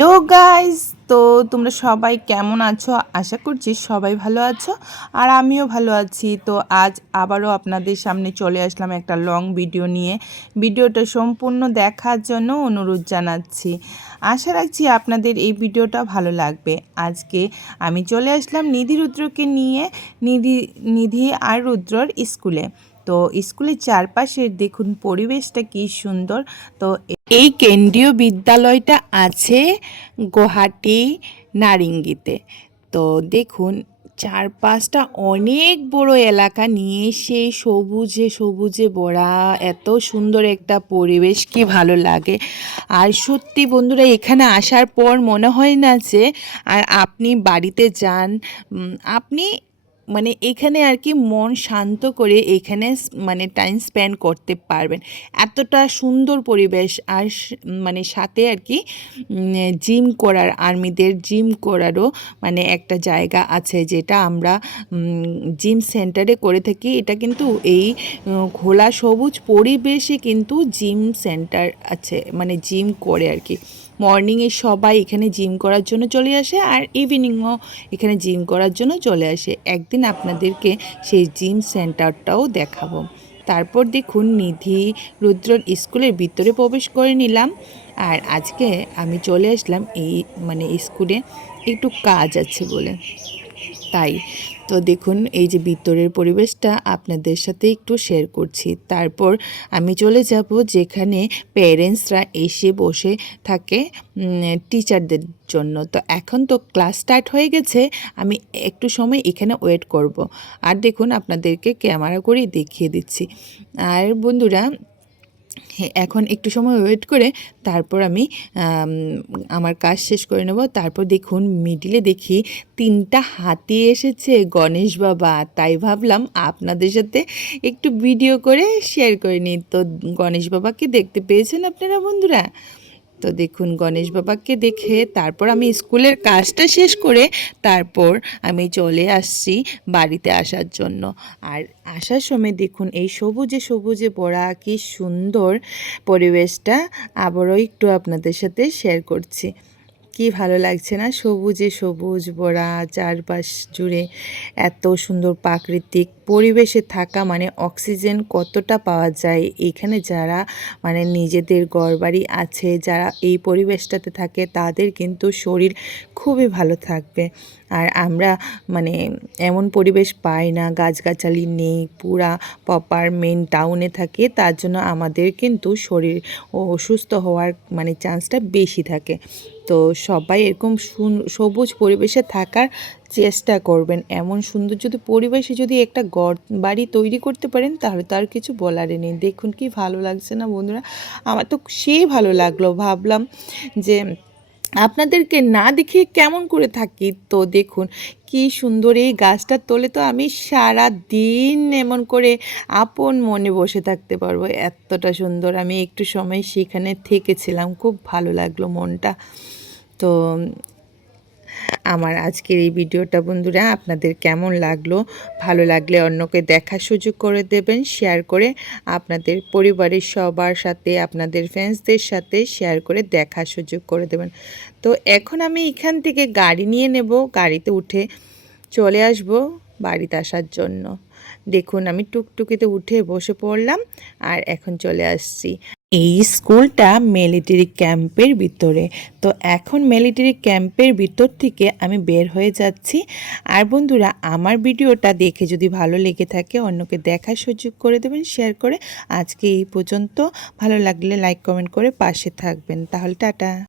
Hello guys তো তোমরা সবাই কেমন আছো? আশা করছি সবাই ভালো আছো আর আমিও ভালো আছি। তো আজ আবারও আপনাদের সামনে চলে আসলাম একটা লং ভিডিও নিয়ে। ভিডিওটা সম্পূর্ণ দেখার জন্য অনুরোধ জানাচ্ছি। আশা রাখছি আপনাদের এই ভিডিওটা ভালো লাগবে। আজকে আমি চলে আসলাম নিধি রুদ্রকে নিয়ে। নিধি নিধি আর রুদ্রর স্কুলে। তো স্কুলের চারপাশের দেখুন পরিবেশটা কি সুন্দর। তো এই কেন্দ্রীয় বিদ্যালয়টা আছে গুয়াহাটি নারিঙ্গিতে। তো দেখুন, চারপাশটা অনেক বড় এলাকা নিয়ে সেই সবুজে সবুজে ভরা, এত সুন্দর একটা পরিবেশ, কি ভালো লাগে। আর সত্যি বন্ধুরা, এখানে আসার পর মনে হয় না যে, আর আপনি বাড়িতে যান আপনি মানে এখানে আর কি মন শান্ত করে এখানে মানে টাইম স্পেন্ড করতে পারবেন। এতটা সুন্দর পরিবেশ আর মানে সাথে আর কি জিম করার, আর্মিদের জিম করারও মানে একটা জায়গা আছে যেটা আমরা জিম সেন্টারে করে থাকি। এটা কিন্তু এই খোলা সবুজ পরিবেশে কিন্তু জিম সেন্টার আছে মানে জিম করে আর কি। মর্নিংয়ে সবাই এখানে জিম করার জন্য চলে আসে আর ইভিনিংও এখানে জিম করার জন্য চলে আসে। একদিন আপনাদেরকে সেই জিম সেন্টারটাও দেখাবো। তারপর দেখুন, নিধি রুদ্রর স্কুলের ভিতরে প্রবেশ করে নিলাম আর আজকে আমি চলে আসলাম এই মানে স্কুলে। একটু কাজ আছে বলে। তাই। তো দেখুন, এই যে ভিতরের পরিবেশটা আপনাদের সাথে একটু শেয়ার করছি। তারপর আমি চলে যাব যেখানে প্যারেন্টসরা এসে বসে থাকে টিচারদের জন্য। তো এখন তো ক্লাস স্টার্ট হয়ে গেছে, আমি একটু সময় এখানে ওয়েট করব। আর দেখুন, আপনাদেরকে ক্যামেরা করেই দেখিয়ে দিচ্ছি। আর বন্ধুরা এখন একটু সময় ওয়েট করে তারপর আমি আমার কাজ শেষ করে নেব। তারপর দেখুন মিডিলে দেখি তিনটা হাতি এসেছে, গণেশ বাবা। তাই ভাবলাম আপনাদের সাথে একটু ভিডিও করে শেয়ার করে নিই। তো গণেশ বাবাকে দেখতে পেয়েছেন আপনারা বন্ধুরা? তো দেখুন গণেশ বাবাকে দেখে তারপর আমি স্কুলের কাজটা শেষ করে তারপর আমি চলে আসছি বাড়িতে আসার জন্য। আর আসার সময় দেখুন এই সবুজে সবুজে ভরা কি সুন্দর পরিবেশটা আবারও একটু আপনাদের সাথে শেয়ার করছি। কি ভালো লাগছে না সবুজে সবুজ ভরা চারপাশ জুড়ে এত সুন্দর প্রাকৃতিক পরিবেশে থাকা মানে অক্সিজেন কতটা পাওয়া যায়? এখানে যারা মানে নিজেদের ঘরবাড়ি আছে, যারা এই পরিবেশটাতে থাকে, তাদের কিন্তু শরীর খুবই ভালো থাকবে। আর আমরা মানে এমন পরিবেশ পাই না, গাছগাছালি নেই, পুরা প্রপার মেন টাউনে থাকে, তার জন্য আমাদের কিন্তু শরীর অসুস্থ হওয়ার মানে চান্সটা বেশি থাকে। তো সবাই এরকম সবুজ পরিবেশে থাকার চেষ্টা করবেন। এমন সুন্দর যদি পরিবেশে যদি একটা ঘর, বাড়ি তৈরি করতে পারেন, তাহলে তো আর কিছু বলারই নেই। দেখুন কি ভালো লাগছে না বন্ধুরা? আমার তো সেই ভালো লাগল, ভাবলাম যে আপনাদেরকে না দেখে কেমন করে থাকি? তো দেখুন, কি সুন্দর এই গাছটার তোলে তো আমি সারা দিন এমন করে আপন মনে বসে থাকতে পারব। এতটা সুন্দর, আমি একটু সময় সেখানে থেকেছিলাম, খুব ভালো লাগল মনটা। তো আমার আজকের এই ভিডিওটা বন্ধুরা আপনাদের কেমন লাগল? ভালো লাগলে অন্যকে দেখার সুযোগ করে দেবেন শেয়ার করে আপনাদের পরিবারের সবার সাথে, আপনাদের ফ্রেন্ডসদের সাথে শেয়ার করে দেখার সুযোগ করে দেবেন। তো এখন আমি এখান থেকে গাড়ি নিয়ে নেব, গাড়িতে উঠে চলে আসব বাড়িতে আসার জন্য। দেখুন আমি টুকটুকিতে উঠে বসে পড়লাম আর এখন চলে আসছি। এই স্কুলটা মিলিটারি ক্যাম্পের ভিতরে। তো এখন মিলিটারি ক্যাম্পের ভিতর থেকে আমি বের হয়ে যাচ্ছি। আর বন্ধুরা, আমার ভিডিওটা দেখে যদি ভালো লেগে থাকে, অন্যকে দেখার সুযোগ করে দেবেন শেয়ার করে। আজকে এই পর্যন্ত। ভালো লাগলে লাইক কমেন্ট করে পাশে থাকবেন। তাহলে টাটা।